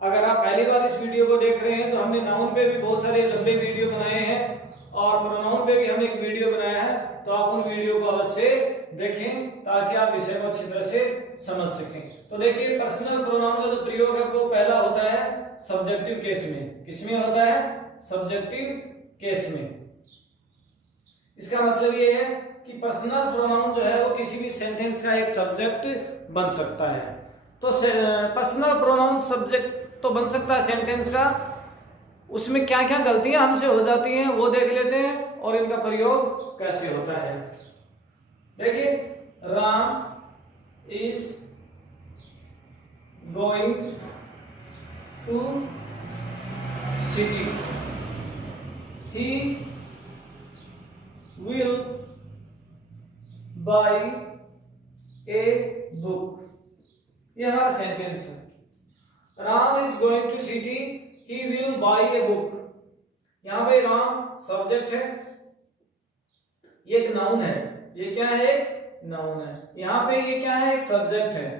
अगर आप पहली बार इस वीडियो को देख रहे हैं तो हमने नाउन पे भी बहुत सारे लंबे वीडियो बनाए हैं और प्रोनाउन पे भी हमने एक वीडियो बनाया है, तो आप उन वीडियो को अवश्य देखें ताकि आप विषय को अच्छी तरह से समझ सकें। तो देखिए, पर्सनल प्रोनाउन का जो प्रयोग है वो पहला होता है सब्जेक्टिव केस में। किसमें होता है? सब्जेक्टिव केस में। इसका मतलब ये है कि पर्सनल प्रोनाउन जो है वो किसी भी सेंटेंस का एक सब्जेक्ट बन सकता है। तो पर्सनल प्रोनाउन सब्जेक्ट तो बन सकता है सेंटेंस का, उसमें क्या क्या गलतियां हमसे हो जाती हैं वो देख लेते हैं और इनका प्रयोग कैसे होता है। देखिए, Ram is going to city, he will buy a book। ये हमारा सेंटेंस है। Ram is going to city, he will buy a book. यहां पे राम सब्जेक्ट है, ये एक नाउन है। ये क्या है? एक नाउन है। यहां पे ये क्या है? एक सब्जेक्ट है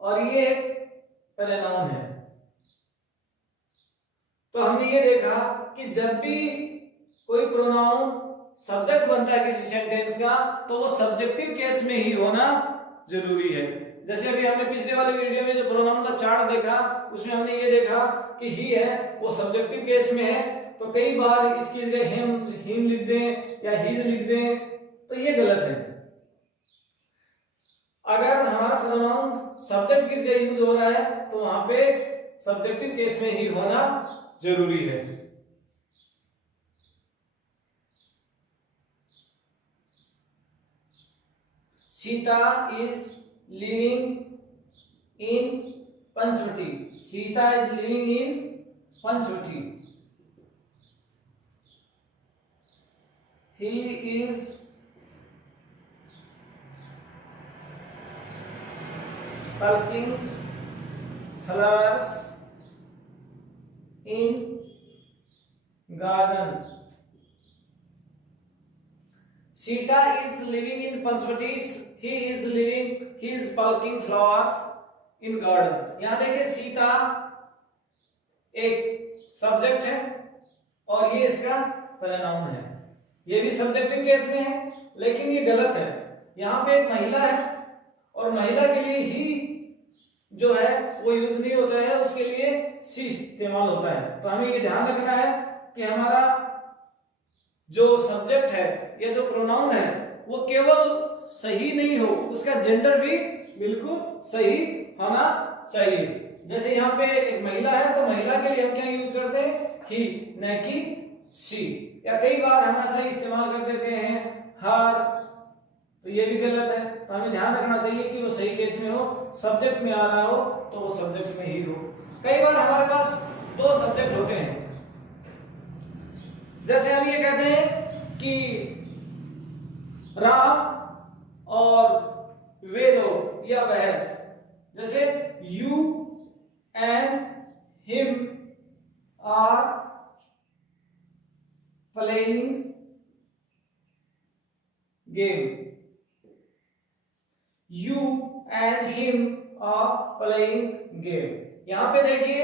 और ये एक प्रोनाउन है। तो हमने ये देखा कि जब भी कोई प्रोनाउन सब्जेक्ट बनता है किसी सेंटेंस का तो वो सब्जेक्टिव केस में ही होना जरूरी है। जैसे अभी हमने पिछले वाले वीडियो में जो प्रोनाउन का चार्ट देखा उसमें हमने ये देखा कि ही है वो सब्जेक्टिव केस में है, तो कई बार इसकी जगह हिम लिख दें या हीज लिख दें, तो ये गलत है। अगर हमारा प्रोनाउन सब्जेक्ट की जगह यूज हो रहा है तो वहां पे सब्जेक्टिव केस में ही होना जरूरी है। Sita is living in Panchavati. Sita is living in Panchavati. He is plucking flowers in garden। Sita is living in Panchvati, he is plucking flowers in garden। यहां देखिए, सीता एक सब्जेक्ट है और ये इसका प्रोनाउन है। ये भी सब्जेक्टिव केस में है, लेकिन ये गलत है। यहां पे एक महिला है और महिला के लिए ही जो है वो यूज नहीं होता है, उसके लिए सी इस्तेमाल होता है। तो हमें ये ध्यान रखना है कि हमारा जो सब्जेक्ट है या जो प्रोनाउन है वो केवल सही नहीं हो, उसका जेंडर भी बिल्कुल सही होना चाहिए। जैसे यहाँ पे एक महिला है तो महिला के लिए हम क्या यूज करते हैं? ही, न कि सी। या कई बार हम ऐसा इस्तेमाल कर देते हैं हर, तो ये भी गलत है। तो हमें ध्यान रखना चाहिए कि वो सही केस में हो, सब्जेक्ट में आ रहा हो तो वो सब्जेक्ट में ही हो। कई बार हमारे पास दो सब्जेक्ट होते हैं, जैसे हम ये कहते हैं कि राम और वे लोग या वह, जैसे you and him are playing game. You and him are playing game। यहां पे देखिए,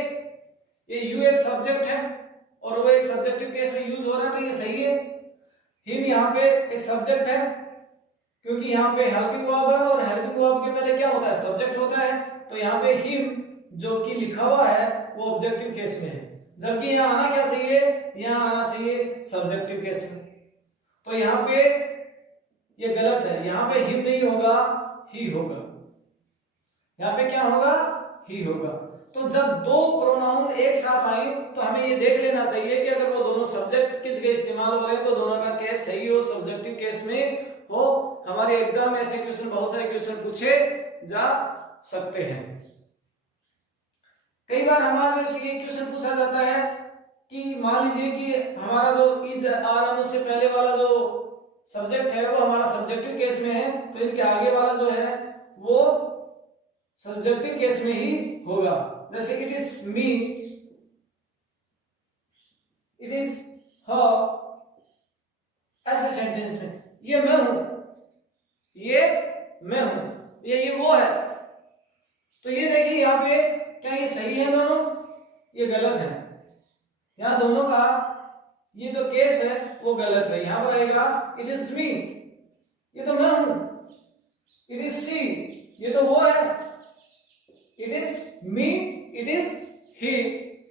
ये you एक सब्जेक्ट है और वो एक सब्जेक्टिव केस में यूज हो रहा है, तो ये सही है। him यहाँ पे एक सब्जेक्ट है क्योंकि यहाँ पे हेल्पिंग वर्ब है और हेल्पिंग वर्ब के पहले क्या होता है? सब्जेक्ट होता है। तो यहाँ पे him जो कि लिखा हुआ है वो ऑब्जेक्टिव केस में है, जबकि यहाँ आना क्या चाहिए? यहाँ आना चाहिए सब्जेक्टिव केस में। तो यहाँ पे ये गलत है, यहाँ पे him नहीं होगा, ही होगा। यहां पे क्या होगा? ही होगा। तो जब दो प्रोनाउन एक साथ आए तो हमें ये देख लेना चाहिए कि अगर वो दोनों सब्जेक्ट की जगह इस्तेमाल हो रहे हैं तो दोनों का केस सही हो, सब्जेक्टिव केस में हो। हमारे एग्जाम में ऐसे क्वेश्चन, बहुत सारे क्वेश्चन पूछे जा सकते हैं। कई बार हमारे से ये क्वेश्चन पूछा जाता है कि मान लीजिए कि हमारा जो इज आर से पहले वाला जो सब्जेक्ट है वो हमारा सब्जेक्टिव केस में है, तो इनके आगे वाला जो है वो सब्जेक्टिव केस में ही होगा। जैसे कि it is me, it is her, ऐसे सेंटेंस में ये मैं हूं, ये मैं हूं, ये वो है। तो ये देखिए यहाँ पे क्या ये सही है दोनों? ये गलत है। यहाँ दोनों का ये जो केस है वो गलत है। यहाँ पर आएगा इट इज मी, ये तो मैं हूं। इट इज शी, ये तो वो है। It is me, it is he.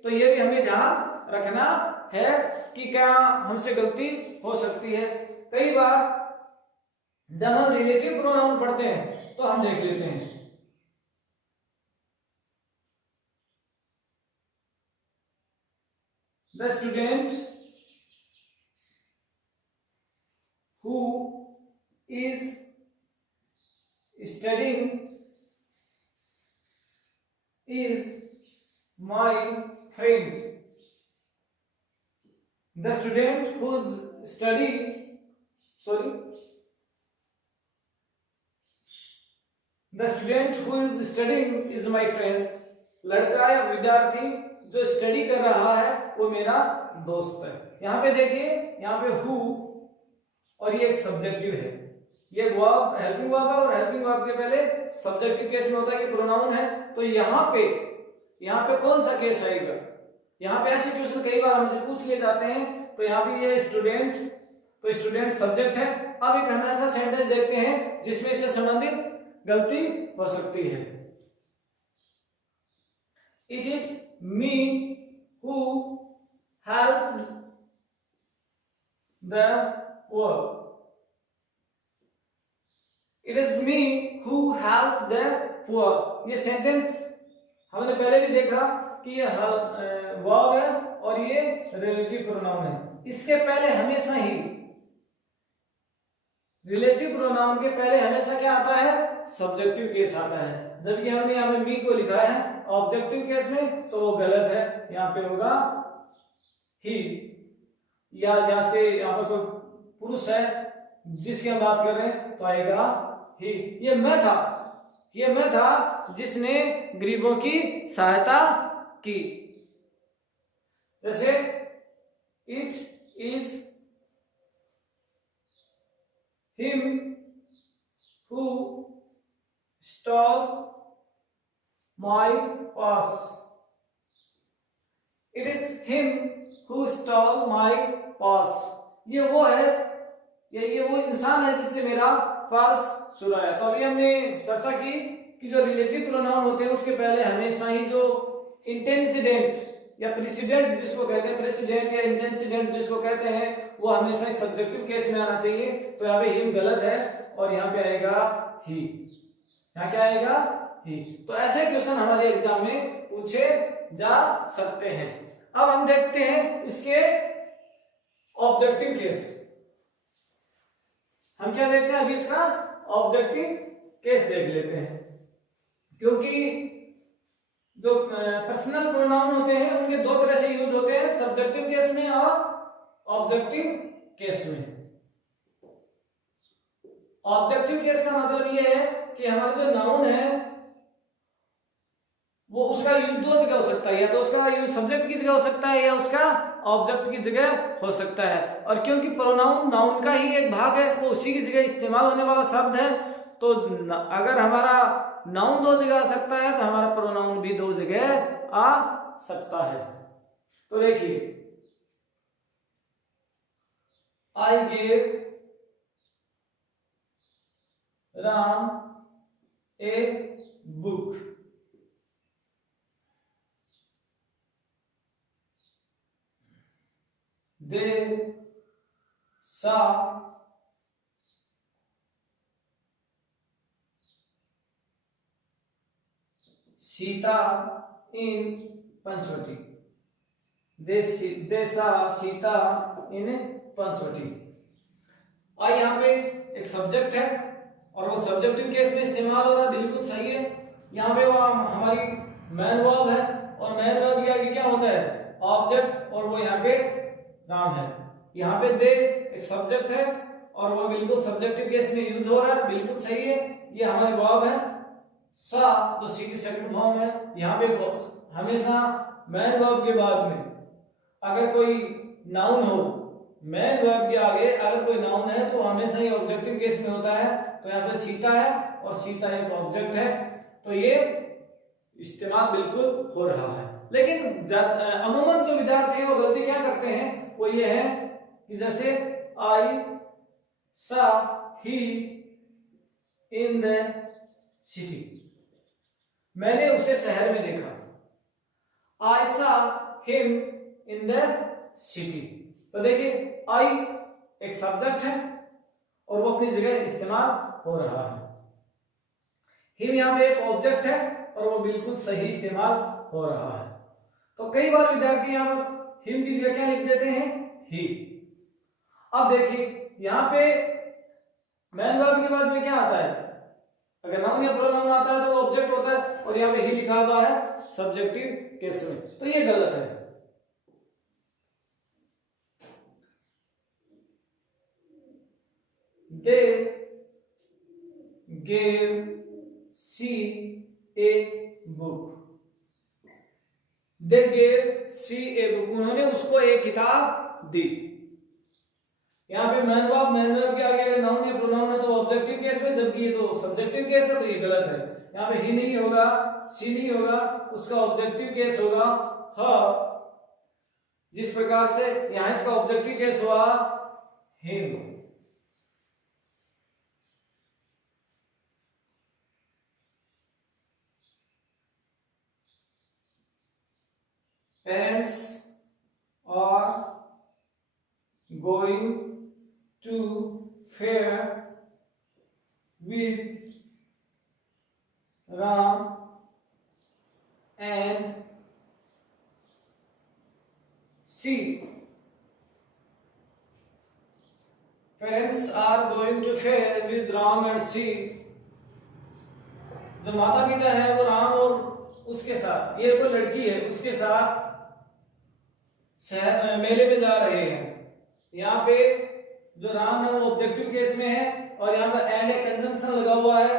तो ये भी हमें ध्यान रखना है कि क्या हमसे गलती हो सकती है। कई बार जब हम रिलेटिव प्रोनाउन पढ़ते हैं तो हम देख लेते हैं the student who is studying is my friend. The student who's studying, sorry, the student who is studying is my friend. लड़का या विद्यार्थी जो स्टडी कर रहा है वो मेरा दोस्त है। यहाँ पे देखिए, यहाँ पे who और ये एक सब्जेक्टिव है, ये वर्ब हेल्पिंग वर्ब है और हेल्पिंग वर्ब के पहले सब्जेक्टिव केस में होता है, ये प्रोनाउन है। तो यहाँ पे कौन सा केस आएगा? यहाँ पे ऐसे क्वेश्चन कई बार हमसे पूछ लिए जाते हैं। तो यहाँ पे ये स्टूडेंट, तो स्टूडेंट सब्जेक्ट है। अब एक हम ऐसा सेंटेंस देखते हैं जिसमें इससे संबंधित गलती हो सकती है। It is me who helped the poor. It is me who helped the poor. ये सेंटेंस हमने पहले भी देखा कि ये वर्ब है और ये रिलेटिव प्रोनाउन है। इसके पहले हमेशा ही रिलेटिव प्रोनाउन के पहले हमेशा क्या आता है? सब्जेक्टिव केस आता है। जबकि हमने यहाँ पे मी को लिखा है ऑब्जेक्टिव केस में, तो वो गलत है। यहाँ पे होगा ही, या जैसे यहाँ पर कोई पुरुष है जिसकी हम बात कर रहे हैं तो आएगा ही। ये मैं था जिसने गरीबों की सहायता की। जैसे it is him who stall my purse. It is him who stall my purse. ये वो है या ये वो इंसान है जिसने मेरा पर्स चुराया। तो अभी हमने चर्चा की कि जो रिलेटिव प्रोनाउन होते हैं उसके पहले हमेशा ही जो इंटेंसिडेंट या प्रेसिडेंट जिसको कहते हैं, प्रेसिडेंट या इंटेंसिडेंट जिसको कहते हैं, वो हमेशा ही सब्जेक्टिव केस में आना चाहिए। तो यहाँ पे हिम गलत है और यहाँ पे आएगा ही। यहाँ क्या आएगा? ही। तो ऐसे क्वेश्चन हमारे एग्जाम में पूछे जा सकते हैं। अब हम देखते हैं इसके ऑब्जेक्टिव केस। हम क्या देखते हैं अभी? इसका ऑब्जेक्टिव केस देख लेते हैं, क्योंकि जो पर्सनल प्रोनाउन होते हैं उनके दो तरह से यूज होते हैं, सब्जेक्टिव केस में और ऑब्जेक्टिव केस में। ऑब्जेक्टिव केस का मतलब ये है कि हमारा जो नाउन है वो उसका यूज दो जगह हो सकता है, या तो उसका यूज सब्जेक्ट की जगह हो सकता है या उसका ऑब्जेक्ट की जगह हो सकता है। और क्योंकि प्रोनाउन नाउन का ही एक भाग है, वो उसी की जगह इस्तेमाल होने वाला शब्द है, तो अगर हमारा नाउन दो जगह आ सकता है तो हमारा प्रोनाउन भी दो जगह आ सकता है। तो देखिए, I gave Ram a book. They saw Sita in Panchvati. They saw Sita in Panchvati. और यहाँ पे एक सब्जेक्ट है और वो सब्जेक्टिव केस में इस्तेमाल हो रहा है, बिल्कुल सही है। यहाँ पे वो हमारी मैन वर्ब है और मैन वर्ब के आगे क्या होता है? ऑब्जेक्ट, और वो यहाँ पे राम है। यहाँ पे दे एक सब्जेक्ट है और वो बिल्कुल सब्जेक्टिव केस में यूज हो रहा है, बिल्कुल सही है। ये हमारी वर्ब है। सा जो सी की सेकंड फॉर्म है। यहाँ पे हमेशा मैन वर्ब के बाद में अगर कोई नाउन हो, मैन वर्ब के आगे अगर कोई नाउन है तो हमेशा ये ऑब्जेक्टिव केस में होता है। तो यहाँ पे सीता है और सीता एक ऑब्जेक्ट है, तो ये इस्तेमाल बिल्कुल हो रहा है। लेकिन अमूमन जो विद्यार्थी हैं वो गलती क्या करते हैं, वो ये है कि जैसे आई सा ही इन द सिटी, मैंने उसे शहर में देखा। आई सा हिम इन द सिटी, तो देखिए आई एक सब्जेक्ट है और वो अपनी जगह इस्तेमाल हो रहा है। हिम यहाँ पे एक ऑब्जेक्ट है और वो बिल्कुल सही इस्तेमाल हो रहा है। तो कई बार विद्यार्थी यहाँ पर हिम की जगह क्या लिख देते हैं, ही। अब देखिए यहाँ पे मैन वर्ब के बाद में क्या आता है, अगर नाउन या प्रोनाउन आता है तो वो ऑब्जेक्ट होता है, और यहाँ पे ही लिखा हुआ है सब्जेक्टिव केस में, तो ये गलत है। They gave she a book. They gave she a book. उन्होंने उसको एक किताब दी। यहाँ पे मैन वर्ब के आगे अगर नाउन या प्रोनाउन है तो ऑब्जेक्टिव केस में, जबकि ये तो सब्जेक्टिव केस है, तो ये गलत है। यहाँ पे ही नहीं होगा, शी नहीं होगा, उसका ऑब्जेक्टिव केस होगा हर। जिस प्रकार से यहाँ इसका ऑब्जेक्टिव केस हुआ him. Parents are going to fair with Ram and C. Parents are going to fair with Ram and C. जो माता पिता है वो राम और उसके साथ, ये कोई लड़की है उसके साथ मेले में जा रहे हैं। यहाँ पे जो राम है वो ऑब्जेक्टिव केस में है और यहाँ पर एंड ए कंजंक्शन लगा हुआ है,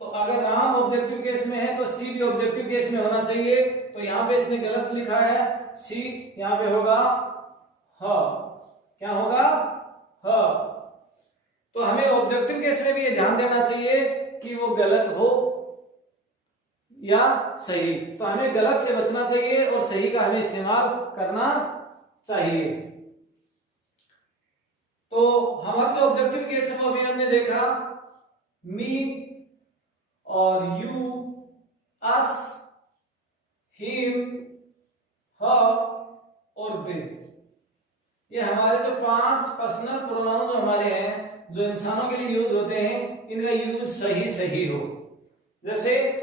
तो अगर राम ऑब्जेक्टिव केस में है तो सी भी ऑब्जेक्टिव केस में होना चाहिए। तो यहाँ पे इसने गलत लिखा है, सी यहाँ पे होगा ह। क्या होगा, ह। तो हमें ऑब्जेक्टिव केस में भी ये ध्यान देना चाहिए कि वो गलत हो या सही, तो हमें गलत से बचना चाहिए और सही का हमें इस्तेमाल करना चाहिए। तो हमारा जो ऑब्जेक्टिव केस है वो अभी हमने देखा, मी और यू, अस, हिम, हर और दे। ये हमारे जो 5 पर्सनल प्रोनाउन जो हमारे हैं, जो इंसानों के लिए यूज होते हैं, इनका यूज सही सही हो। जैसे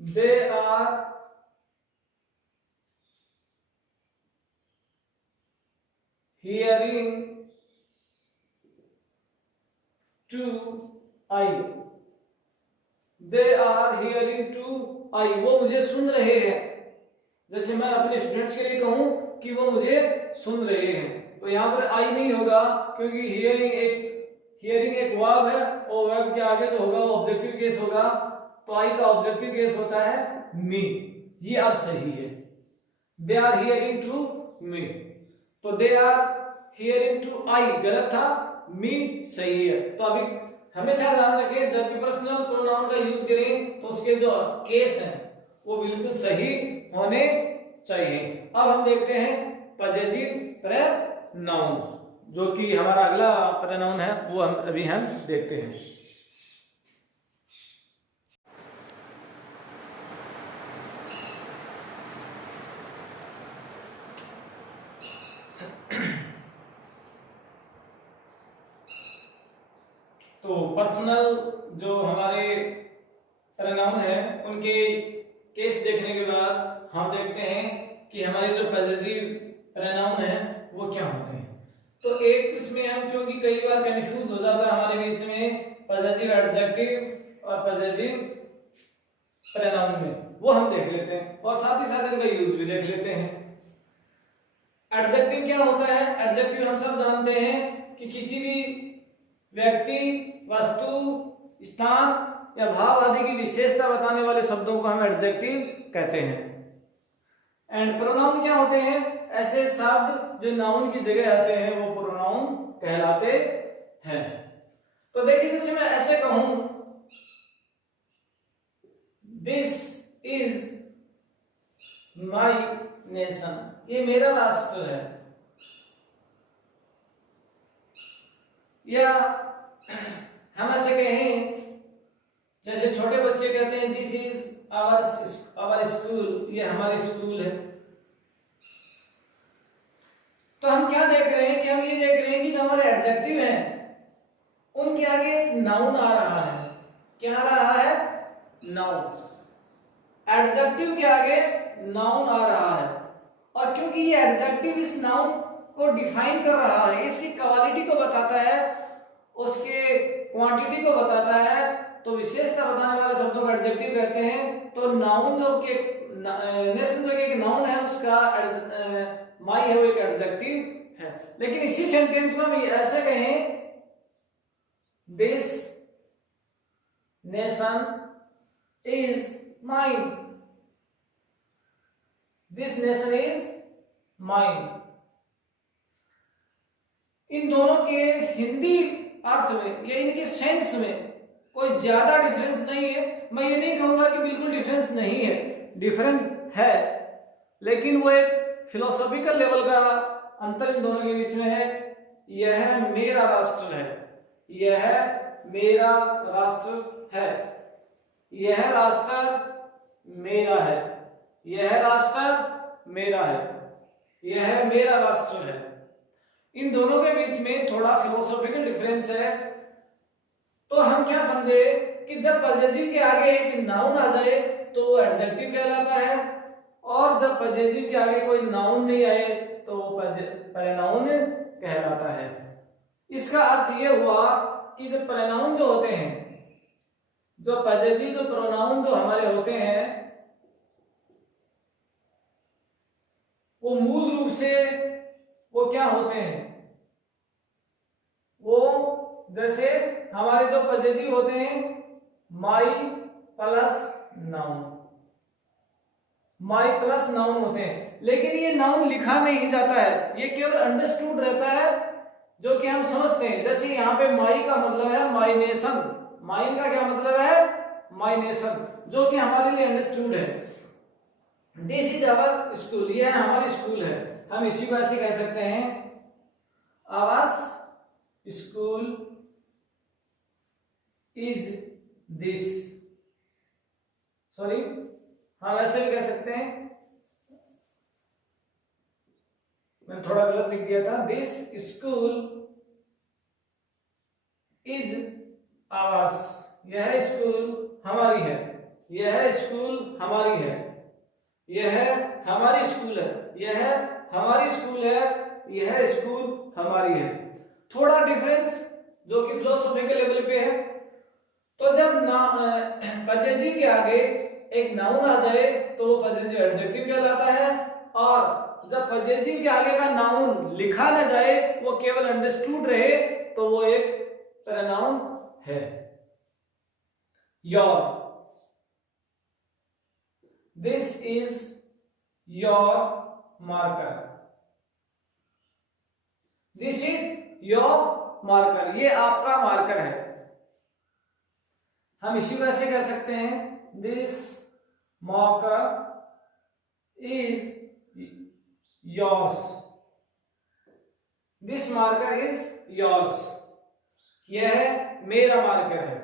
they are hearing to I, they are hearing to I, वो मुझे सुन रहे हैं। जैसे मैं अपने स्टूडेंट्स के लिए कहूं कि वो मुझे सुन रहे हैं, तो यहाँ पर आई नहीं होगा क्योंकि हियरिंग एक वर्ब है और वर्ब के आगे जो होगा वो ऑब्जेक्टिव केस होगा, तो आई का ऑब्जेक्टिव केस होता है मी। ये अब सही है, they are hearing to me, तो they are hearing to I गलत था, मी सही है। तो अभी हमेशा ध्यान रखें जब भी पर्सनल प्रोनाउन का यूज करें तो उसके जो केस हैं वो बिल्कुल सही होने चाहिए। अब हम देखते हैं पजेसिव प्रोनाउन, जो कि हमारा अगला प्रोनाउन है, वो हम देखते हैं। तो पर्सनल जो हमारे प्रोनाउन है उनके केस देखने के बाद हम देखते हैं कि हमारे जो पजेसिव प्रोनाउन है वो क्या होते हैं। तो एक इसमें हम, क्योंकि कई बार कंफ्यूज हो जाता है हमारे बीच में पजेसिव एडजेक्टिव और पजेसिव प्रोनाउन में, वो हम देख लेते हैं और साथ ही साथ इनका यूज भी देख लेते हैं। एडजेक्टिव क्या होता है? एडजेक्टिव हम सब जानते हैं कि किसी भी व्यक्ति, वस्तु, स्थान या भाव आदि की विशेषता बताने वाले शब्दों को हम एडजेक्टिव कहते हैं। एंड प्रोनाउन क्या होते हैं? ऐसे शब्द जो नाउन की जगह आते हैं वो प्रोनाउन कहलाते हैं। तो देखिए जैसे मैं ऐसे कहूं दिस इज माई नेशन, ये मेरा राष्ट्र है। या हम ऐसे कहें, जैसे छोटे बच्चे कहते हैं दिस इज आवर स्कूल, ये हमारी स्कूल है। तो हम क्या देख रहे हैं कि हम ये देख रहे हैं कि जो हमारे एडजेक्टिव हैं उनके आगे एक नाउन आ रहा है। क्या आ रहा है? नाउन। एडजेक्टिव के आगे नाउन आ रहा है, और क्योंकि ये एडजेक्टिव इस नाउन को डिफाइन कर रहा है, इसकी क्वालिटी को बताता है, उसके क्वांटिटी को बताता है, तो विशेषता बताने वाले शब्दों को एडजेक्टिव कहते हैं। तो नाउन जो कि नेशन जो कि एक नाउन है, उसका माई है वो एक एडजेक्टिव है। लेकिन इसी सेंटेंस में हम ऐसे कहें this nation is mine, this nation is mine. इन दोनों के हिंदी अर्थ में या इनके सेंस में कोई ज्यादा डिफरेंस नहीं है। मैं ये नहीं कहूंगा कि बिल्कुल डिफरेंस नहीं है, डिफरेंस है, लेकिन वो एक फिलोसॉफिकल लेवल का अंतर इन दोनों के बीच में है। यह मेरा राष्ट्र है, यह मेरा राष्ट्र है, यह राष्ट्र मेरा है, यह राष्ट्र मेरा है, यह मेरा राष्ट्र है। इन दोनों के बीच में थोड़ा फिलोसॉफिकल डिफरेंस है। तो हम क्या समझे कि जब पॉजेसिव के आगे एक नाउन आ जाए तो वो एडजेक्टिव कहलाता है, और जब पॉजेसिव के आगे कोई नाउन नहीं आए तो वो प्रोनाउन कहलाता है। इसका अर्थ ये हुआ कि जब प्रोनाउन जो होते हैं, जो पॉजेसिव जो प्रोनाउन जो हमारे होते हैं, वो मूल रूप से वो क्या होते हैं, वो जैसे हमारे जो पॉजेसिव होते हैं माई प्लस नाउन, माई प्लस नाउन होते हैं। लेकिन ये नाउन लिखा नहीं जाता है, ये केवल अंडरस्टूड रहता है, जो कि हम समझते हैं। जैसे यहाँ पे माई का मतलब है माई नेशन, माइन का क्या मतलब है? माई नेशन, जो कि हमारे लिए अंडरस्टूड है। दिस इज आवर स्कूल, ये हमारी स्कूल है। हम इसी को ऐसे कह सकते हैं our school is this, sorry हम ऐसे भी कह सकते हैं, मैंने थोड़ा गलत लिख दिया था, दिस स्कूल इज आवर्स, यह स्कूल हमारी है, यह स्कूल हमारी है, यह हमारी स्कूल है, यह हमारी स्कूल है, यह स्कूल हमारी है। थोड़ा डिफरेंस जो कि फिलोसॉफिकल लेवल पे है। तो जब पॉजेसिव के आगे एक नाउन आ जाए तो वो पॉजेसिव एडजेक्टिव कहलाता है, और जब पॉजेसिव के आगे का नाउन लिखा ना जाए, वो केवल अंडरस्टूड रहे, तो वो एक प्रोनाउन है। Your, this is your marker, this is your marker, ये आपका मार्कर है। हम इसी को ऐसे कह सकते हैं this marker is yours, this marker is yours, यह मेरा मार्कर है,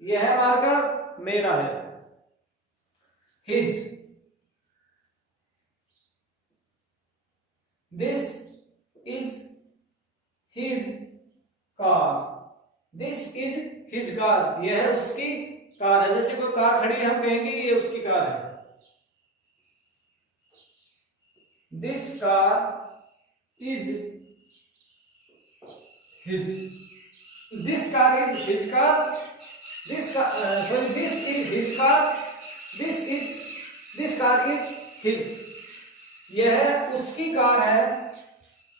यह मार्कर मेरा है। His, this is his car, this is his car, यह उसकी कार है। जैसे कोई कार खड़ी है, हम कहेंगे ये उसकी कार है। This car is his, this car is his car, this is his car, this car is his, यह उसकी कार है,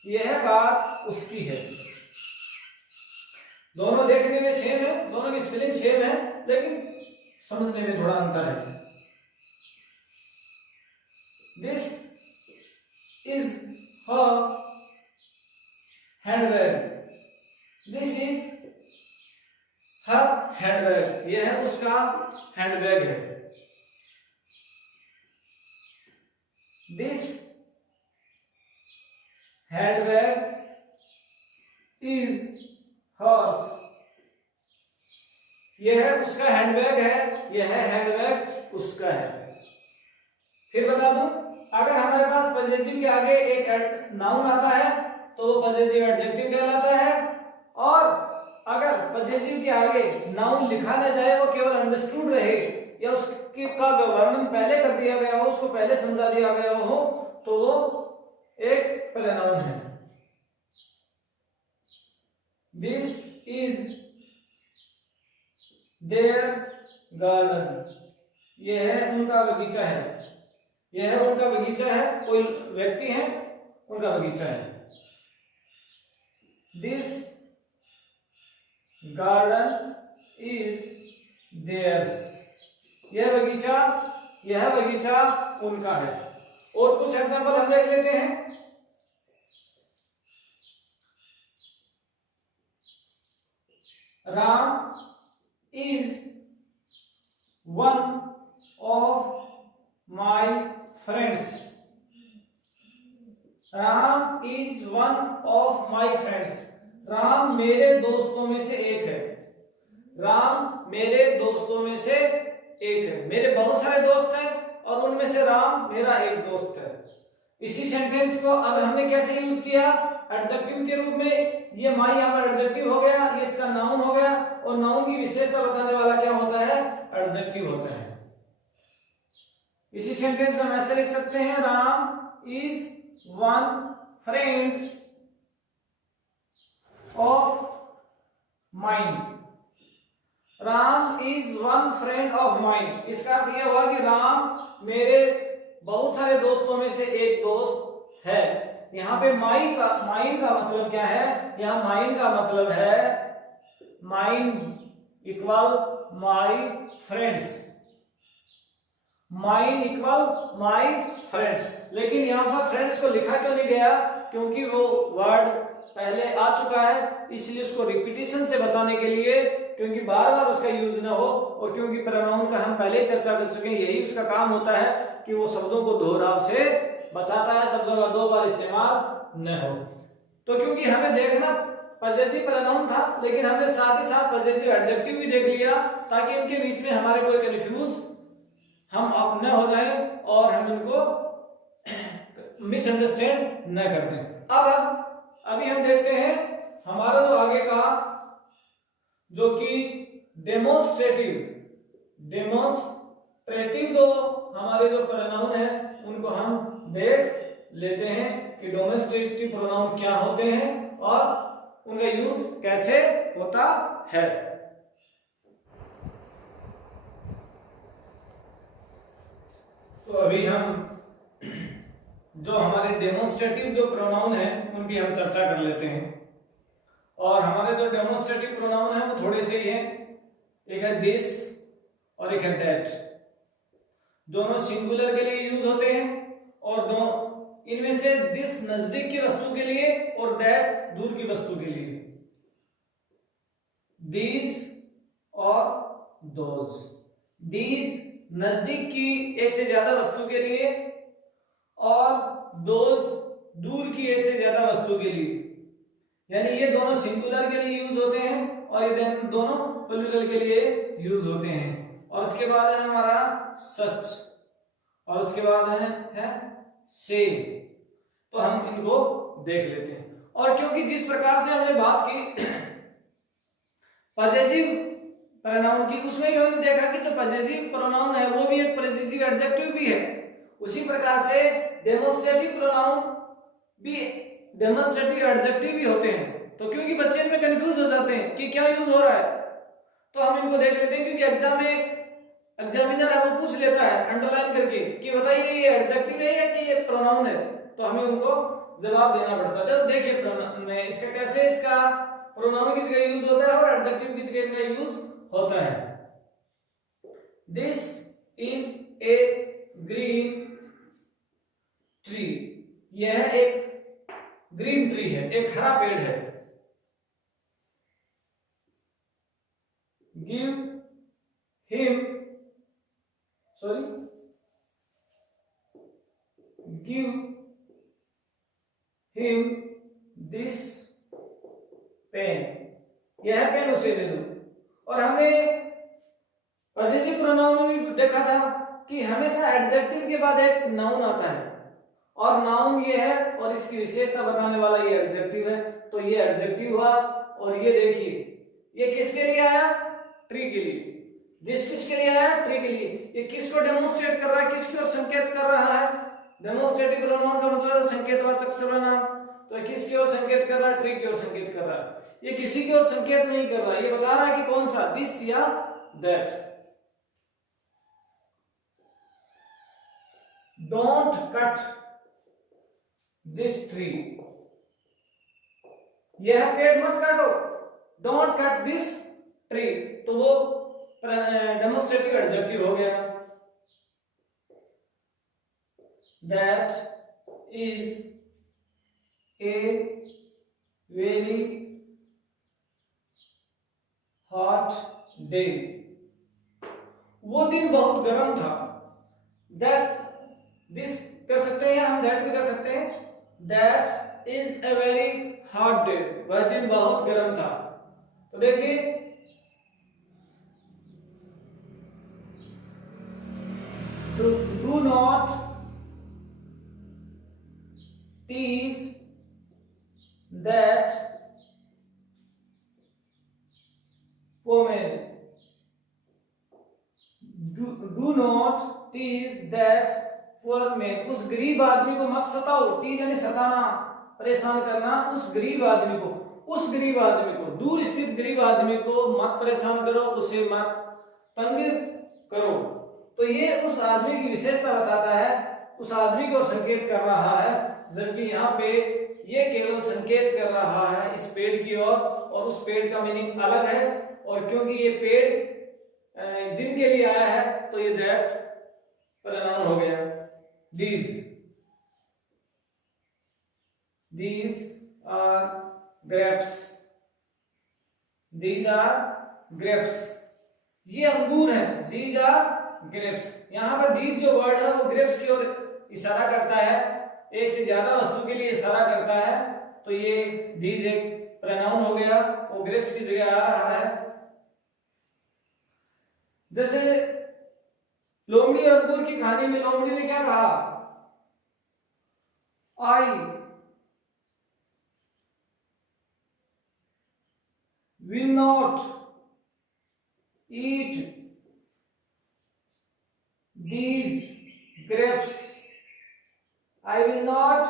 यह कार उसकी है। दोनों देखने में सेम है, दोनों की स्पेलिंग सेम है, लेकिन समझने में थोड़ा अंतर है। This is her handbag, this is her handbag, यह उसका हैंडबैग है। This handbag is hers. यह उसका हैंडबैग है, यह हैंडबैग उसका है। फिर बता दूं, अगर हमारे पास पजेसिव के आगे एक नाउन आता है तो वो पजेसिव एडजेक्टिव कहलाता है, और अगर पजेसिव के आगे नाउन लिखा न जाए, वो केवल अंडरस्टूड रहे या उसकी का वर्णन पहले कर दिया गया हो, उसको पहले समझा दिया गया हो, तो वो एक प्रोनाउन है। This is their garden. यह है उनका बगीचा है, यह है उनका बगीचा है, कोई व्यक्ति है, उनका बगीचा है। This garden is theirs. यह बगीचा उनका है। और कुछ एग्जांपल हम देख लेते हैं। Ram is one of my friends. Ram is one of my friends. Ram मेरे दोस्तों में से एक है। राम मेरे दोस्तों में से एक है। मेरे बहुत सारे दोस्त हैं और उनमें से राम मेरा एक दोस्त है। इसी सेंटेंस को अब हमने कैसे यूज किया? एडजेक्टिव के रूप में। ये माई यहाँ पर एडजेक्टिव हो गया, ये इसका नाउन हो गया, और नाउन की विशेषता बताने वाला क्या होता है? एडजेक्टिव होता है। इसी सेंटेंस को हम ऐसे लिख सकते हैं, Ram is one friend of mine. Ram is one friend of mine. इसका अर्थ यह हुआ कि राम मेरे बहुत सारे दोस्तों में से एक दोस्त है। यहाँ पे माइन का मतलब क्या है? यहाँ माइन का मतलब है mine equal my friends. Mine equal my friends. लेकिन यहाँ पर फ्रेंड्स को लिखा क्यों नहीं गया? क्योंकि वो वर्ड पहले आ चुका है, इसलिए उसको रिपीटिशन से बचाने के लिए, क्योंकि बार बार उसका यूज ना हो, और क्योंकि प्रोनाउन का हम पहले चर्चा कर चुके हैं, यही उसका काम होता है कि वो शब्दों को दोहराव से बचाता है, शब्दों का दो बार इस्तेमाल न हो। तो क्योंकि हमें देखना पजेसिव प्रोनाउन था, लेकिन हमने साथ ही साथ पजेसिव एडजेक्टिव भी देख लिया, ताकि इनके बीच में हमारे कोई कंफ्यूज हम अब न हो जाए और हम इनको मिसअंडरस्टैंड न कर दें। अब अभी हम देखते हैं हमारा जो आगे का, जो कि डेमोन्स्ट्रेटिव जो हमारे जो प्रोनाउन है उनको हम देख लेते हैं कि डेमोन्स्ट्रेटिव प्रोनाउन क्या होते हैं और उनका यूज कैसे होता है। तो अभी हम जो हमारे डेमोन्स्ट्रेटिव जो प्रोनाउन है उनकी हम चर्चा कर लेते हैं। और हमारे जो डेमोन्स्ट्रेटिव प्रोनाउन है वो थोड़े से ही हैं। एक है दिस और एक है दैट। दोनों सिंगुलर के लिए यूज होते हैं, और दो इनमें से दिस नजदीक की वस्तु के लिए और दैट दूर की वस्तु के लिए। दीज और दोज। दीज नजदीक की एक से ज्यादा वस्तु के लिए, और दोज दूर की एक से ज्यादा वस्तु के लिए। यानी ये दोनों सिंगुलर के लिए यूज होते हैं और ये दोनों प्लूरल के लिए यूज होते हैं। और उसके बाद है हमारा सच, और उसके बाद है से। तो हम इनको देख लेते हैं। और क्योंकि जिस प्रकार से हमने बात की पजेसिव प्रोनाउन की, उसमें भी हमने देखा कि जो पजेसिव प्रोनाउन है वो भी एक पजेसिव एडजेक्टिव भी है। उसी प्रकार से डेमोन्स्ट्रेटिव प्रोनाउन भी डेमोन्स्ट्रेटिव एडजेक्टिव भी होते हैं। तो क्योंकि बच्चे इनमें कंफ्यूज हो जाते हैं कि क्या यूज हो रहा है, तो हम इनको देख लेते हैं। क्योंकि एग्जाम में एग्जामिनर है वो पूछ लेता है अंडरलाइन करके कि बताइए ये एडजेक्टिव है या कि ये प्रोनाउन है, तो हमें उनको जवाब देना पड़ता है। तो देखिए प्रोनाउन में इसका कैसे, इसका प्रोनाउन की जगह यूज होता है और एडजेक्टिव की जगह इनका यूज होता है। This is a green tree. यह एक ग्रीन ट्री है, एक हरा पेड़ है। Give him give him this pen, यह पेन उसे दे दो। और हमने पॉजिटिव प्रोनाउन में भी देखा था कि हमेशा एडजेक्टिव के बाद एक नाउन आता है, और नाउन ये है और इसकी विशेषता बताने वाला ये एडजेक्टिव है। तो ये एडजेक्टिव हुआ। और ये देखिए ये किसके लिए आया, ट्री के लिए। दिस किसके लिए आया, ट्री के लिए। ये किसको डेमोन्स्ट्रेट कर रहा है, किसकी ओर संकेत कर रहा है। डेमोन्स्ट्रेटिव प्रोनाउन का मतलब है संकेतवाचक सर्वनाम। तो किसकी ओर संकेत कर रहा है, ट्री की ओर संकेत कर रहा है। ये किसी की ओर संकेत नहीं कर रहा है, ये बता रहा है कि कौन सा, दिस या that. Don't cut this tree, यह पेड़ मत काटो। डोंट कट दिस ट्री, तो वो डेमोन्स्ट्रेटिव एडजेक्टिव हो गया। That is a very hot day, वो दिन बहुत गर्म था। दैट दिस कर सकते हैं हम, दैट भी कर सकते हैं। That is a very hot day, वह दिन बहुत गर्म था। तो देखिए do not tease that woman, do not tease that poor man, उस गरीब आदमी को मत सताओ। टीज यानी सताना, परेशान करना। उस गरीब आदमी को, उस गरीब आदमी को, दूर स्थित गरीब आदमी को मत परेशान करो, उसे मत तंग करो। तो ये उस आदमी की विशेषता बताता है, उस आदमी को संकेत कर रहा है। जबकि यहाँ पे ये केवल संकेत कर रहा है इस पेड़ की ओर, और उस पेड़ का मीनिंग अलग है। और क्योंकि ये पेड़ दिन के लिए आया है तो ये दैट प्रोनाउन हो गया। these are grapes, these are grapes, ये अंगूर है। these are grapes, यहाँ पर these जो वर्ड है वो grapes की ओर इशारा करता है, एक से ज्यादा वस्तु के लिए इशारा करता है। तो ये these एक प्रोनाउन हो गया, वो grapes की जगह आ रहा है। जैसे लोमड़ी और अंगूर की कहानी में लोमड़ी ने क्या कहा, I will not eat these grapes, I will not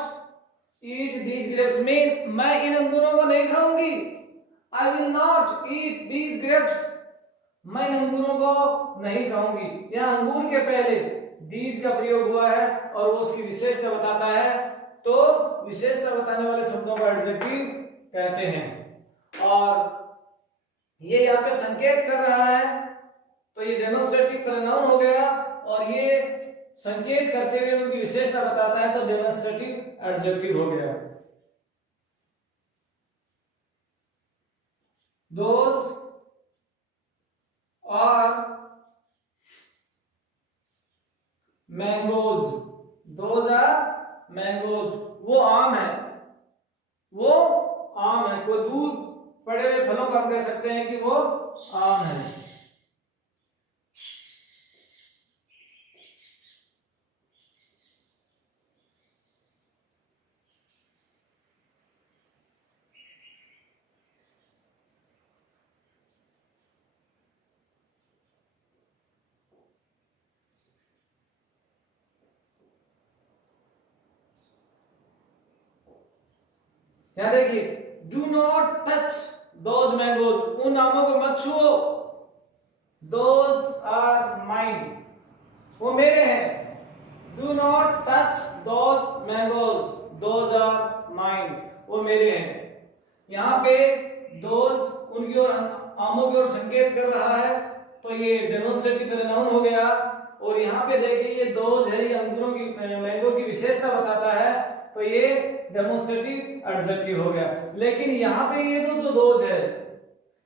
eat these grapes, मैं इन अंगूरों को नहीं खाऊंगी। I will not eat these grapes, मैं अंगूरों को नहीं खाऊंगी। यह अंगूर के पहले दीज का प्रयोग हुआ है और वो उसकी विशेषता बताता है। तो विशेषता बताने वाले शब्दों को एडजेक्टिव कहते हैं। और ये यहाँ पे संकेत कर रहा है, तो ये डेमोन्स्ट्रेटिव प्रोनाउन हो गया, और ये संकेत करते हुए उनकी विशेषता बताता है, तो डेमोन्स्ट्रेटिव एडजेक्टिव हो गया। दोज और मैंगोज, दोज आर मैंगोज, वो आम है, वो आम है। कोई दूर पड़े हुए फलों का हम कह सकते हैं कि वो आम है। यहां देखिए, do not touch those mangoes, उन आमों को मत छुओ। दोज आर माइन, वो मेरे हैं। Do not touch those mangoes, those are mine, वो मेरे हैं। यहाँ पे दोज उनकी ओर, आमों की ओर संकेत कर रहा है, तो ये डेमोन्स्ट्रेटिव प्रोनाउन हो गया। और यहाँ पे देखिए ये दोज है, ये अंगूरों की, मैंगो की विशेषता बताता है, तो ये डेमोन्स्ट्रेटिव एडजेक्टिव हो गया। लेकिन यहाँ पे ये जो दोज है,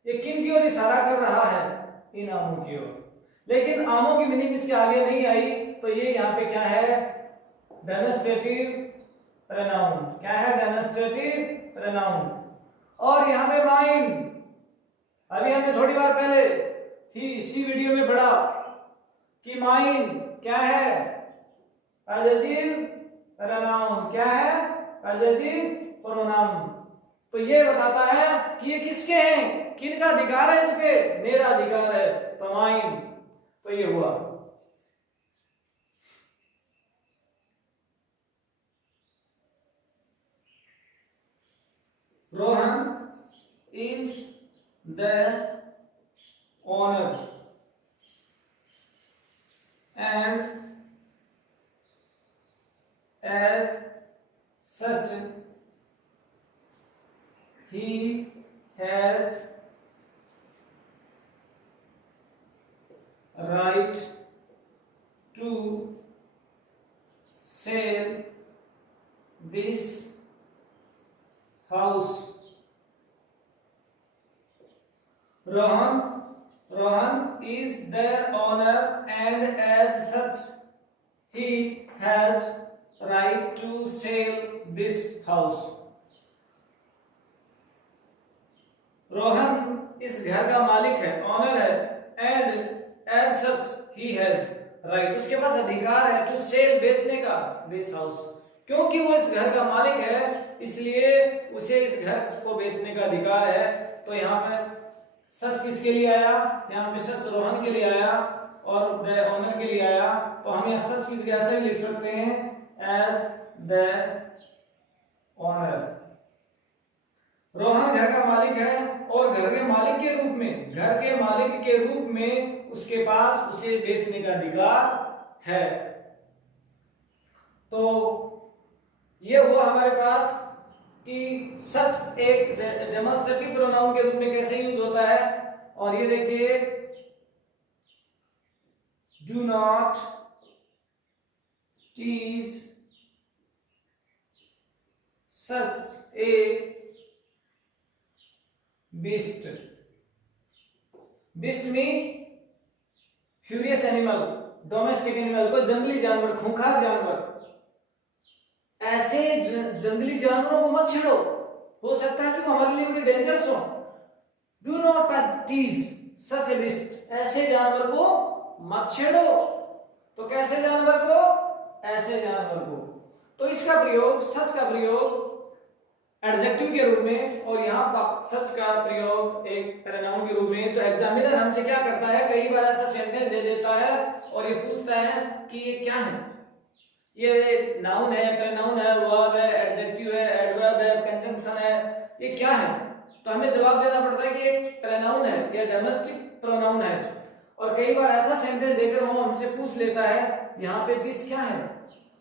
ये किन की ओर इशारा कर रहा है, इन आमों की ओर। लेकिन आमों की मीनिंग इसके आगे नहीं आई, तो ये यहाँ पे क्या है, डेमोस्ट्रेटिव प्रोनाउन। क्या है? Demonstrative pronoun. और यहाँ पे माइन, अभी हमने थोड़ी बार पहले ही इसी वीडियो में पढ़ा कि माइन क्या है? Adjective pronoun. क्या है? Adjective pronoun. तो ये बताता है कि ये किसके हैं, किनका अधिकार है इन पे? मेरा अधिकार है, तो माइन। तो ये हुआ। Rohan is the owner and as such he has right to sell this house. Rohan is the owner and as such he has right to sell this house. Rohan इस घर का मालिक है, ऑनर है, and as such he has right, उसके पास अधिकार है टू सेल, बेचने का, दिस हाउस। क्योंकि वो इस घर का मालिक है इसलिए उसे इस घर को बेचने का अधिकार है। तो यहाँ पे सच किसके लिए आया? यहाँ पे सच रोहन के लिए आया और द ओनर के लिए आया। तो हम यहाँ सच की जगह से लिख सकते हैं एज द ओनर। रोहन घर का मालिक है और घर के मालिक के रूप में, घर के मालिक के रूप में उसके पास उसे बेचने का अधिकार है। तो ये हुआ हमारे पास कि सच एक डेमोस्ट्रेटिव प्रोनाउन के रूप में कैसे यूज होता है। और ये देखिए, do not tease such a beast. Beast mean furious animal, domestic animal, कोई जंगली जानवर, खूंखार जानवर। ऐसे जंगली जानवरों को मत छेड़ो, हो सकता है कि वो हमारे लिए बड़ी डेंजरस हो। Do not tease such a beast, ऐसे जानवर को मत छेड़ो। तो कैसे जानवर को? ऐसे जानवर को। तो इसका प्रयोग, सच का प्रयोग एडजेक्टिव के रूप में और यहाँ पर सच का प्रयोग एक प्रोनाउन के रूप में। तो एग्जामिनर हमसे क्या करता है, कई बार ऐसा सेंटेंस दे देता है और ये पूछता है कि ये क्या है, ये नाउन है, प्रोनाउन है, वर्ब है, एडजेक्टिव है, एडवर्ब है, कंजंक्शन है, ये क्या है? तो हमें जवाब देना पड़ता है कि ये प्रोनाउन है, ये डोमेस्टिक प्रोनाउन है। और कई बार ऐसा सेंटेंस देकर वो हमसे पूछ लेता है यहाँ पे दिस क्या है,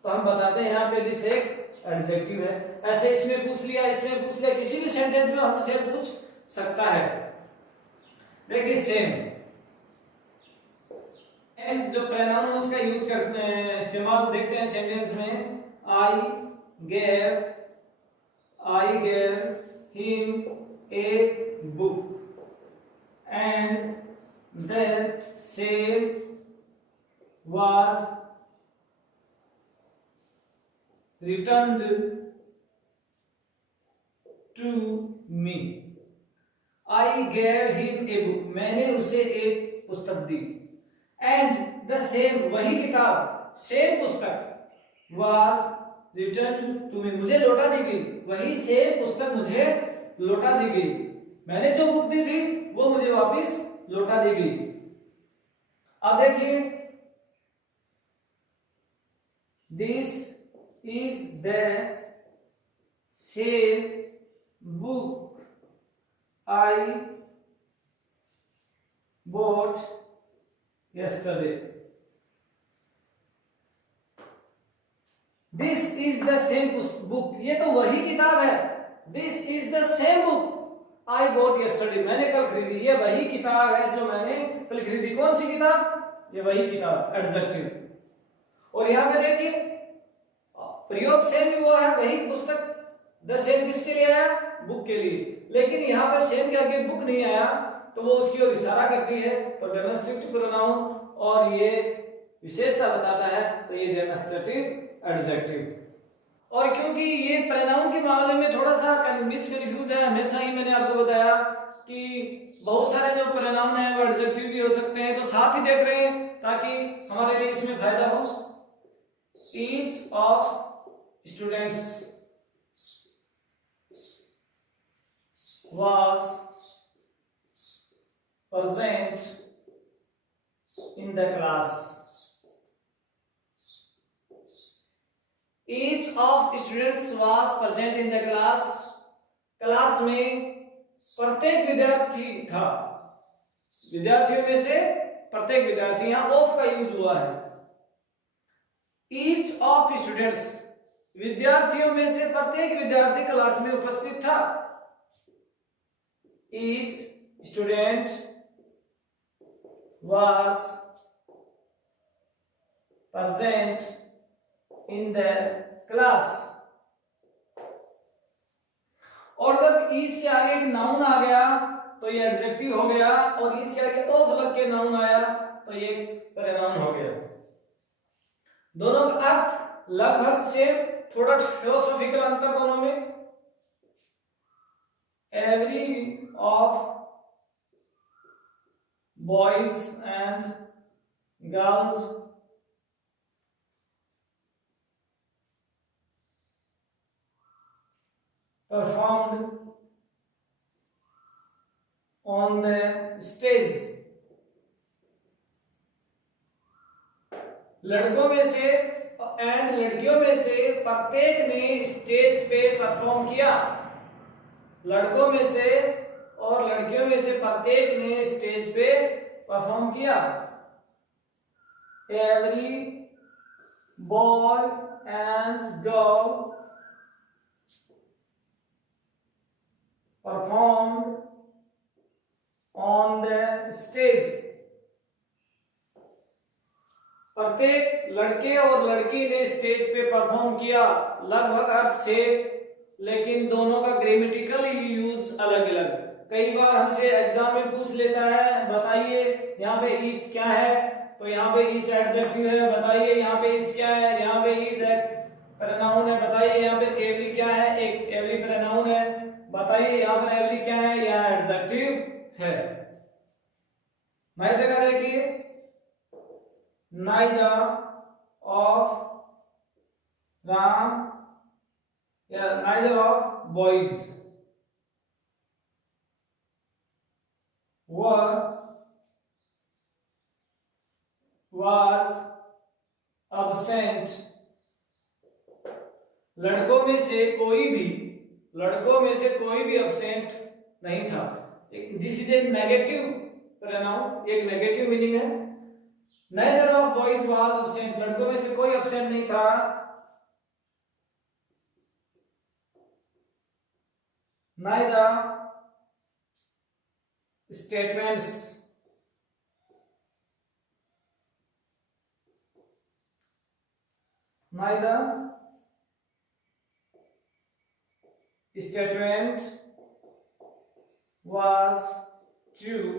तो हम बताते हैं यहाँ पे दिस एक एडजेक्टिव है। ऐसे इसमें पूछ लिया, इसमें पूछ लिया, किसी भी सेंटेंस में हमसे पूछ सकता है। देखिए सेम एंड जो प्रोनाउन है उसका यूज करते हैं, इस्तेमाल देखते हैं सेंटेंस में। I gave him a book and the same was returned to me. I gave him a book, मैंने उसे एक पुस्तक दी। And the same, वही किताब, सेम पुस्तक, was returned to me, मुझे लौटा दी गई। वही सेम पुस्तक मुझे लौटा दी गई। मैंने जो बुक दी थी वो मुझे वापस लौटा दी गई। अब देखिए, this is the same book I bought yesterday. This is the same book, ये तो वही किताब है। This is the same book I bought yesterday, मैंने कल खरीदी। ये वही किताब है जो मैंने कल खरीदी। कौन सी किताब? ये वही किताब, एडजेक्टिव। और यहाँ पे देखिए प्रयोग सेम ही हुआ है, वही पुस्तक। द सेम किसके लिए आया? बुक के लिए। लेकिन यहाँ पर सेम के आगे बुक नहीं आया तो वो उसकी ओर इशारा करती है, तो डेमोस्ट्रेटिव प्रोनाउन और ये विशेषता बताता है, तो ये डेमोस्ट्रेटिव एडजेक्टिव। और क्योंकि ये प्रोनाउन के मामले में थोड़ा सा मिस कंफ्यूज है, हमेशा ही मैंने आपको बताया कि बहुत सारे जो प्रोनाउन है वो एडजेक्टिव भी हो सकते हैं, तो साथ ही देख रहे हैं ताकि हमारे लिए इसमें फायदा हो। Each of students was present in the class. Each of students was present in the class. Class में प्रत्येक विद्यार्थी था, विद्यार्थियों में से प्रत्येक विद्यार्थी, यहां ऑफ का यूज हुआ है। ईच ऑफ स्टूडेंट्स, विद्यार्थियों में से प्रत्येक विद्यार्थी क्लास में उपस्थित था। Each student was present in the class. और जब ईच के आगे एक नाउन आ गया तो ये एडजेक्टिव हो गया, और ईच के आगे ऑफ लग के नाउन आया तो ये प्रोनाउन हो गया। दोनों का अर्थ लगभग से थोड़ा फिलोसॉफिकल अंतर दोनों में। Every of boys and girls performed on the stage. लड़कों में से एंड लड़कियों में से प्रत्येक ने स्टेज पे परफॉर्म किया। लड़कों में से और लड़कियों में से प्रत्येक ने स्टेज पे परफॉर्म किया। Every boy and girl performed on the stage. प्रत्येक लड़के और लड़की ने स्टेज पे परफॉर्म किया, लगभग अर्थ से, लेकिन दोनों का ग्रामेटिकल यूज अलग अलग। कई बार हमसे एग्जाम में पूछ लेता है, बताइए यहाँ पे ईच क्या है, तो यहाँ पे ईच एडजेक्टिव है, बताइए यहाँ पे ईच क्या है, यहाँ पे ईच प्रोनाउन है, बताइए यहाँ पे एवरी क्या है, एक एवरी प्रोनाउन है, बताइए यहाँ पर एवरी क्या है, यह एडजेक्टिव है। मैं जगह देखिए, neither of Ram, neither of boys was absent. लड़कों में से कोई भी absent नहीं था। This is A negative pronoun, एक नेगेटिव मीनिंग है। neither of boys was absent, लड़कों में से कोई absent नहीं था। neither statements statement was true.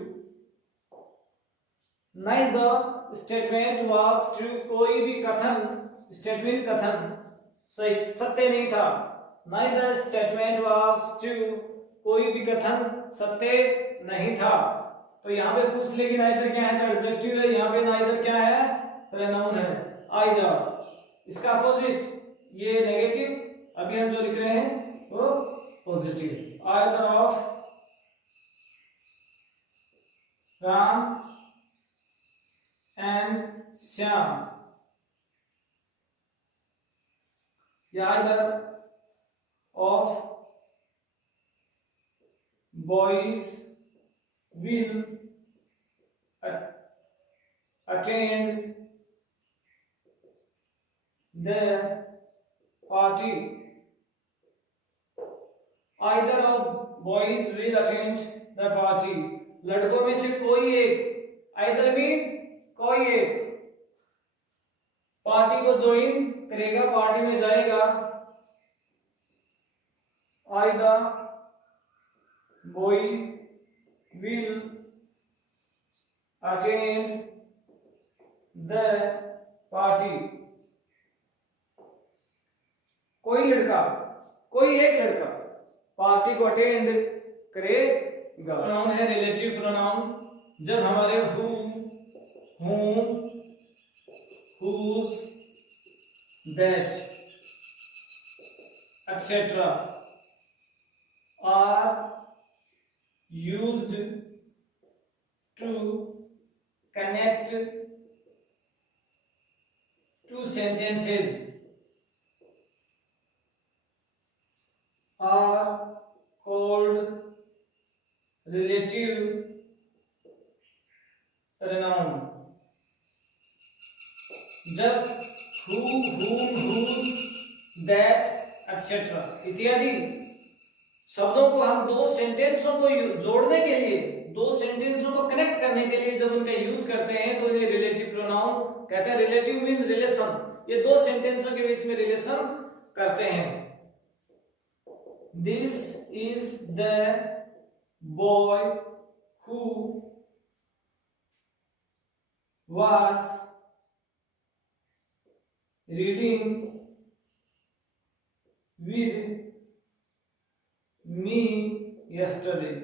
neither statement was true, कोई भी कथन, स्टेटमेंट कथन सही सत्य नहीं था। neither statement was true, कोई भी कथन सत्य नहीं था। तो यहाँ पे पूछ ले कि neither क्या है, तो एडजेक्टिव है, यहाँ पे neither क्या है, प्रोनाउन है either। इसका अपोजिट ये नेगेटिव, अभी हम जो लिख रहे हैं वो positive. either of Ram and Shyam, या either of boys will attend the party. either of boys will attend the party, लड़कों में से कोई एक, either मीन कोई एक पार्टी को ज्वाइन करेगा, पार्टी में जाएगा। either boy will attend the party, कोई लड़का, कोई एक लड़का पार्टी को अटेंड करेगा। प्रोनाउन है रिलेटिव प्रोनाउन। जब हमारे whom, whose, that, etc. are used to connect two sentences are called relative pronoun. जब who, whom, whose, that, etc. इत्यादि शब्दों को हम दो सेंटेंसों को जोड़ने के लिए, दो सेंटेंसों को कनेक्ट करने के लिए जब उनका यूज करते हैं तो ये रिलेटिव प्रोनाउन कहते हैं। रिलेटिव मीन रिलेशन, ये दो सेंटेंसों के बीच में रिलेशन करते हैं। This is the boy who was reading with me yesterday.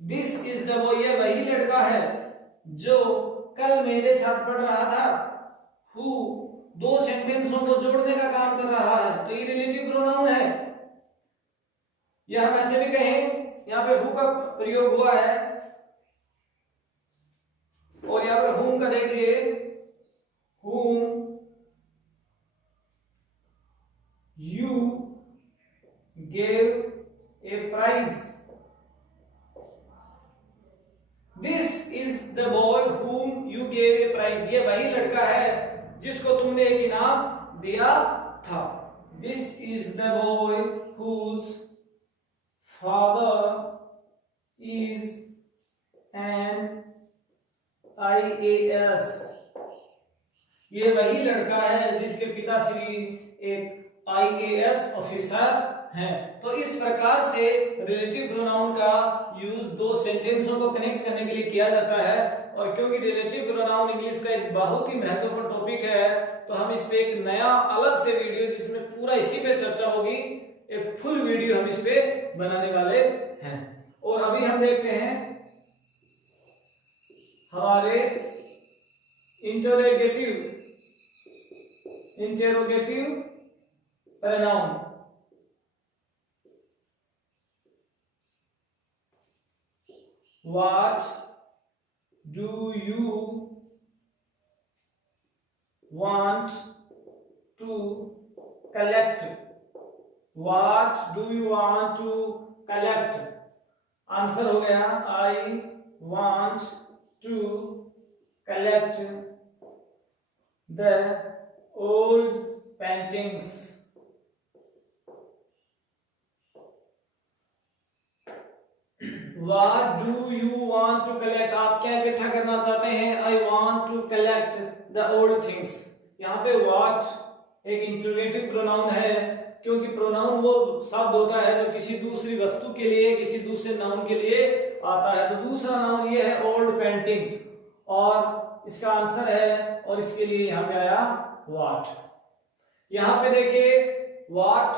This is the boy, ये वही लड़का है जो कल मेरे साथ पढ़ रहा था। Who दो सेंटेंसों को जोड़ने का काम कर रहा है, तो ये रिलेटिव प्रोनाउन है। या हम ऐसे भी कहें, यहाँ पे who का प्रयोग हुआ है और यहाँ पर whom का देखिए, whom you gave a prize. This is the boy whom you gave a prize. ये वही लड़का है जिसको तुमने एक इनाम दिया था। This is the boy whose father is an IAS. ये वही लड़का है जिसके पिताश्री एक IAS ऑफिसर हैं। तो इस प्रकार से रिलेटिव प्रोनाउन का यूज दो सेंटेंसों को कनेक्ट करने के लिए किया जाता है। और क्योंकि रिलेटिव प्रोनाउन इंग्लिश का एक बहुत ही महत्वपूर्ण टॉपिक है, तो हम इस पे एक नया अलग से वीडियो जिसमें पूरा इसी पे चर्चा होगी, एक फुल वीडियो हम इस पे बनाने वाले हैं। और अभी हम देखते हैं हमारे interrogative pronoun। What do you want to collect? What do you want to collect? Answer हो गया I want to collect the old paintings. What do you want to collect? आप क्या इकट्ठा करना चाहते हैं? I want to collect the old things. यहाँ पे what एक इंटरोगेटिव प्रोनाउन है, क्योंकि प्रोनाउन वो शब्द होता है जो किसी दूसरी वस्तु के लिए, किसी दूसरे नाउन के लिए आता है। तो दूसरा नाउन ये है ओल्ड पेंटिंग, और इसका आंसर है, और इसके लिए यहाँ पे आया what। यहाँ पे देखिए what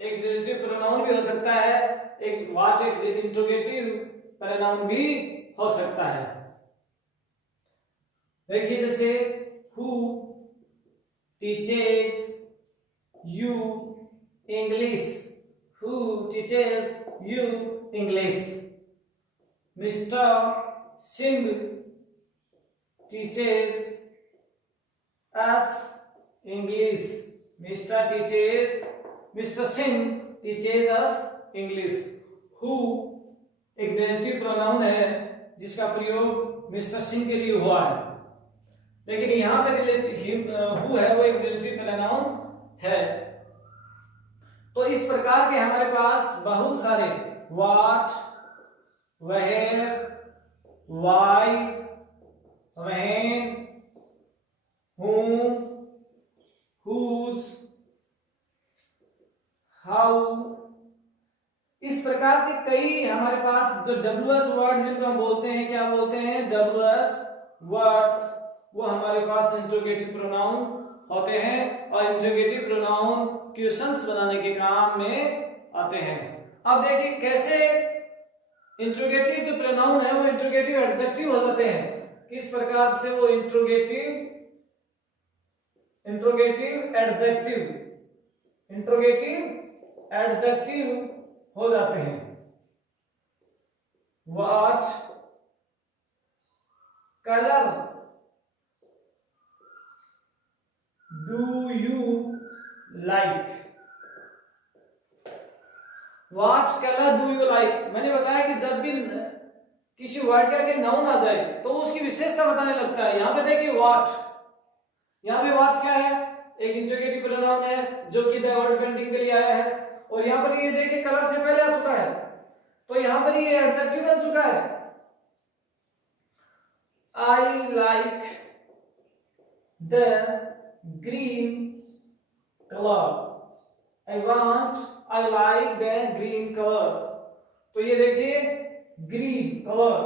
एक रिलेटिव प्रोनाउन भी हो सकता है, एक what एक इंटरोगेटिव प्रोनाउन भी हो सकता है। देखिए जैसे who teaches you English, who teaches you English. Mr. Singh teaches us English. Mr. Singh teaches us English. Who एक रिलेटिव प्रोनाउन है जिसका प्रयोग मिस्टर सिंह के लिए हुआ है, लेकिन यहाँ पे रिलेटिव हु है वो एक रिलेटिव प्रोनाउन है। तो इस प्रकार के हमारे पास बहुत सारे what, where, why, when, whom, whose, how, इस प्रकार के कई हमारे पास जो WH वर्ड जिनको हम बोलते हैं, क्या बोलते हैं WH वर्ड्स, वो हमारे पास इंटरोगेटिव प्रोनाउन होते हैं और इंट्रोगेटिव प्रोनाउन क्वेश्चंस बनाने के काम में आते हैं। अब देखिए कैसे इंट्रोगेटिव जो प्रोनाउन है वो इंट्रोगेटिव एडजेक्टिव हो जाते हैं, किस प्रकार से वो इंट्रोगेटिव एडजेक्टिव हो जाते हैं। What colour do you like, what colour do you like. मैंने बताया कि जब भी किसी वर्ड का आगे नाउन आ जाए तो उसकी विशेषता बताने लगता है। यहां पे देखिए व्हाट, यहां पे व्हाट क्या है, एक इंट्रोगेटिव प्रोनाउन है जो कि द वर्ड पेंटिंग के लिए आया है। और यहां पर ये देखिए कलर से पहले आ चुका है, तो यहां पर ये एडजेक्टिव बन चुका है। I like the green colour, I like the green colour. तो ये देखिए ग्रीन कलर,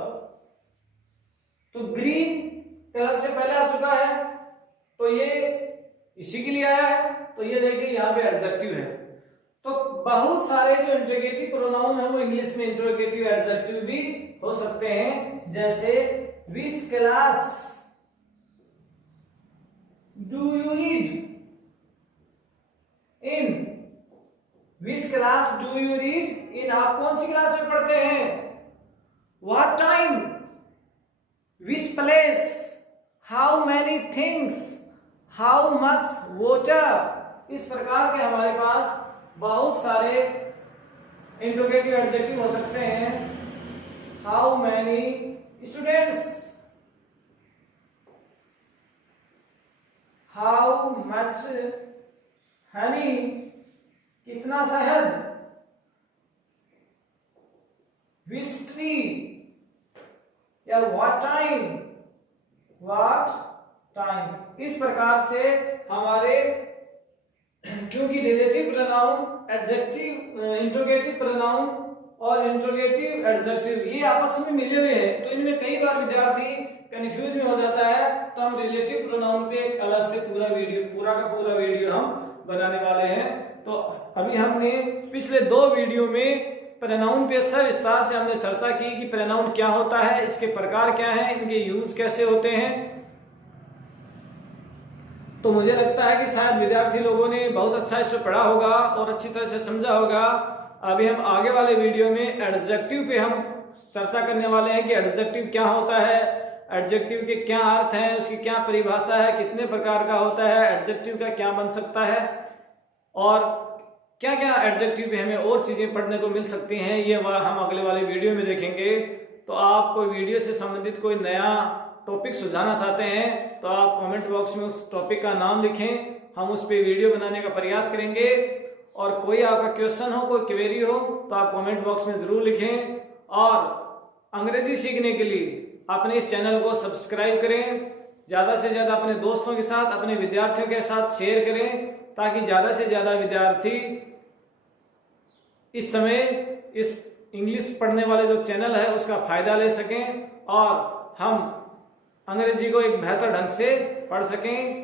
तो ग्रीन कलर से पहले आ चुका है, तो ये इसी के लिए आया है, तो ये देखिए यहाँ पे एडजेक्टिव है। तो बहुत सारे जो इंट्रोगेटिव प्रोनाउन है वो इंग्लिश में इंट्रोगेटिव एडजेक्टिव भी हो सकते हैं, जैसे which class do you read, in which class do you read, इन आप कौन सी क्लास में पढ़ते हैं। What time, which place, how many things, how much water. इस प्रकार के हमारे पास बहुत सारे इंट्रोगेटिव एडजेक्टिव हो सकते हैं। How many students, how much Honey, कितना शहद, विच ट्री, या व्हाट टाइम, इस प्रकार से हमारे, क्योंकि relative pronoun, adjective, interrogative pronoun और इंट्रोगेटिव एडजेक्टिव ये आपस में मिले हुए हैं, तो इनमें कई बार विद्यार्थी कंफ्यूज में हो जाता है। तो हम रिलेटिव प्रोनाउन पे एक अलग से पूरा का पूरा वीडियो हम बनाने वाले हैं। तो अभी हमने पिछले 2 वीडियो में प्रोनाउन पे सविस्तार से हमने चर्चा की कि प्रोनाउन क्या होता है, इसके प्रकार क्या हैं, इनके यूज कैसे होते हैं। तो मुझे लगता है कि शायद विद्यार्थी लोगों ने बहुत अच्छा इसे पढ़ा होगा और अच्छी तरह से समझा होगा। अभी हम आगे वाले वीडियो में एडजेक्टिव पे हम चर्चा करने वाले हैं कि एडजेक्टिव क्या होता है, एडजेक्टिव के क्या अर्थ हैं, उसकी क्या परिभाषा है, कितने प्रकार का होता है, एडजेक्टिव का क्या बन सकता है और क्या क्या एडजेक्टिव पे हमें और चीजें पढ़ने को मिल सकती हैं, ये हम अगले वाले वीडियो में देखेंगे। तो आप कोई वीडियो से संबंधित कोई नया टॉपिक सुझाना चाहते हैं तो आप कमेंट बॉक्स में उस टॉपिक का नाम लिखें, हम उस पर वीडियो बनाने का प्रयास करेंगे। और कोई आपका क्वेश्चन हो, कोई क्वेरी हो तो आप कमेंट बॉक्स में जरूर लिखें। और अंग्रेजी सीखने के लिए अपने इस चैनल को सब्सक्राइब करें, ज़्यादा से ज़्यादा अपने दोस्तों के साथ, अपने विद्यार्थियों के साथ शेयर करें, ताकि ज़्यादा से ज़्यादा विद्यार्थी इस समय इस इंग्लिश पढ़ने वाले जो चैनल है उसका फायदा ले सकें और हम अंग्रेजी को एक बेहतर ढंग से पढ़ सकें।